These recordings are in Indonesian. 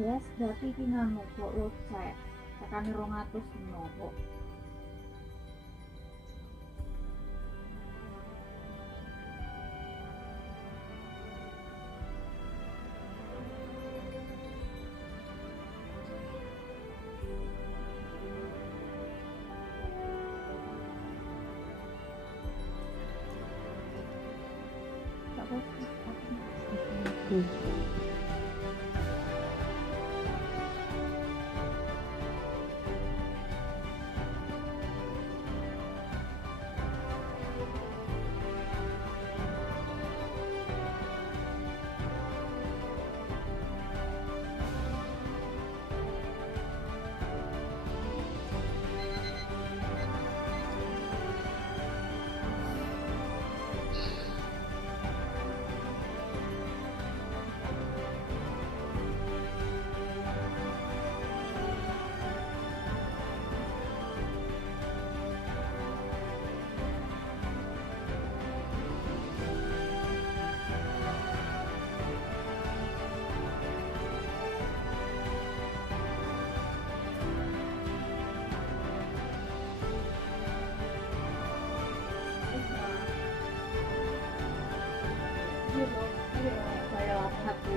Yes, berarti iki nganu kok lo cek tekane 200 no kok. Tak apa-apa. Kayak satu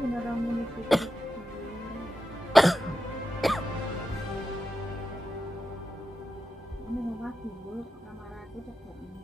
beneran mengikuti ini mau dulu kamar aku cepat ini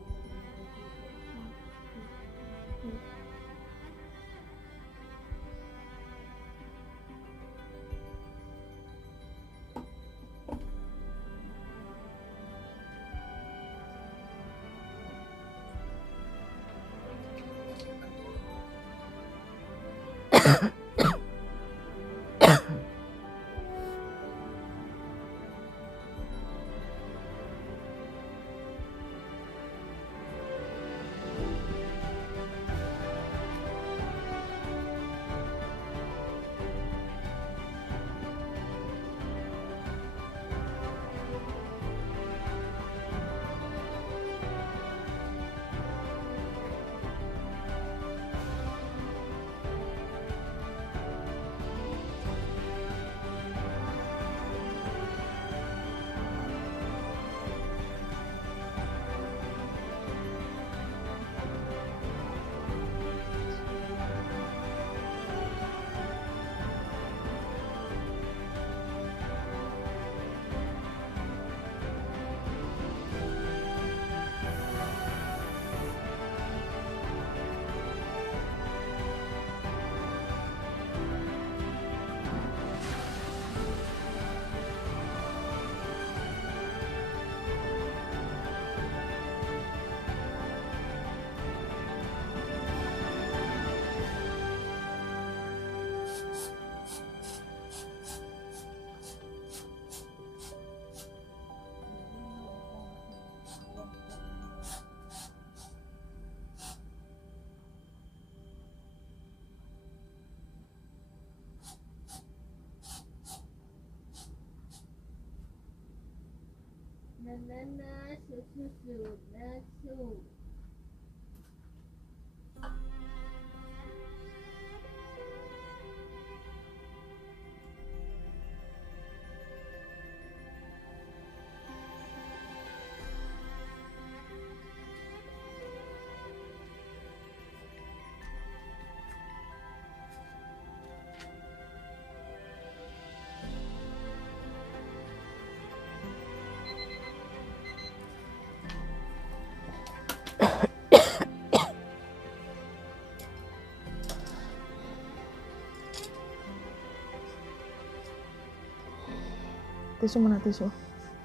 Tisu mana tisu?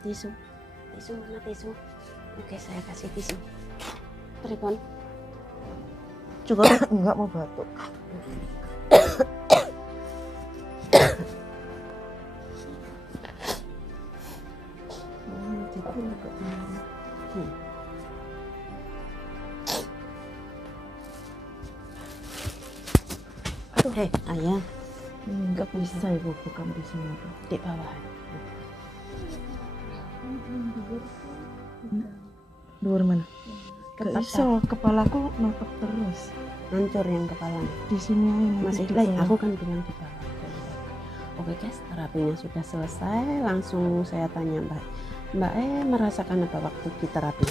Tisu mana tisu? Oke, saya kasih tisu. Pripon? Cukup? Enggak, mau batuk. Aduh, ayah. Enggak bisa ibu bukan di sini. Di bawah. Luar mana? Ketat, Gak iso, kepalaku notok terus. Hancur yang kepalanya. Di sini aja Masih di lagi, bawah. aku kan bilang di bawah. Oke guys, terapinya sudah selesai. Langsung saya tanya Mbak merasakan apa waktu di terapi?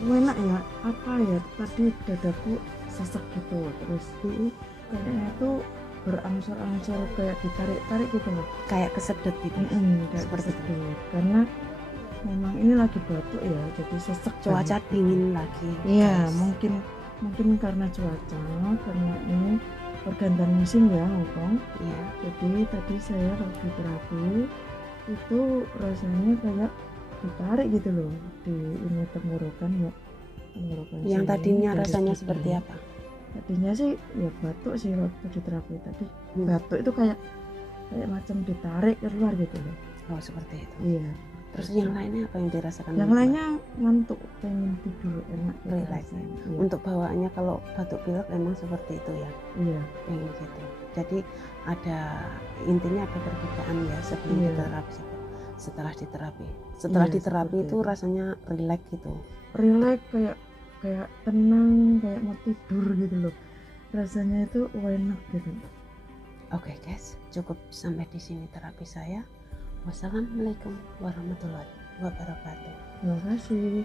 Enak ya, apa ya, tadi dadaku sesak gitu, terus kayaknya tuh berangsur-angsur kayak ditarik-tarik gitu loh. Kayak kesedot gitu. Kayak Seperti itu. kesedot. Karena memang ini lagi batuk ya, jadi sesak. Cuaca banget. dingin lagi. Iya, guys. mungkin karena cuaca, karena ini pergantian musim ya Hongkong. Iya. Jadi tadi saya waktu terapi itu rasanya kayak ditarik gitu loh di ini tenggorokan ya. Tenggorokan Yang sini, tadinya dari rasanya situ. seperti apa? Tadinya sih ya batuk sih waktu di terapi tadi. Batuk itu kayak macam ditarik keluar gitu loh. Oh, seperti itu. Iya. Terus yang lainnya apa yang dirasakan? Yang lainnya ngantuk, pengen tidur, enak gitu Relax. rasanya. Iya. Untuk bawaannya kalau batuk pilek emang seperti itu ya. Iya. Pengen gitu. Jadi intinya ada perbedaan ya sebelum Iya. diterapi setelah diterapi. Setelah Iya, diterapi seperti itu itu. rasanya relax gitu. Relax, kayak tenang, kayak mau tidur gitu loh. Rasanya itu enak gitu. Oke guys, cukup sampai di sini terapi saya. Wassalamualaikum warahmatullahi wabarakatuh. Terima kasih.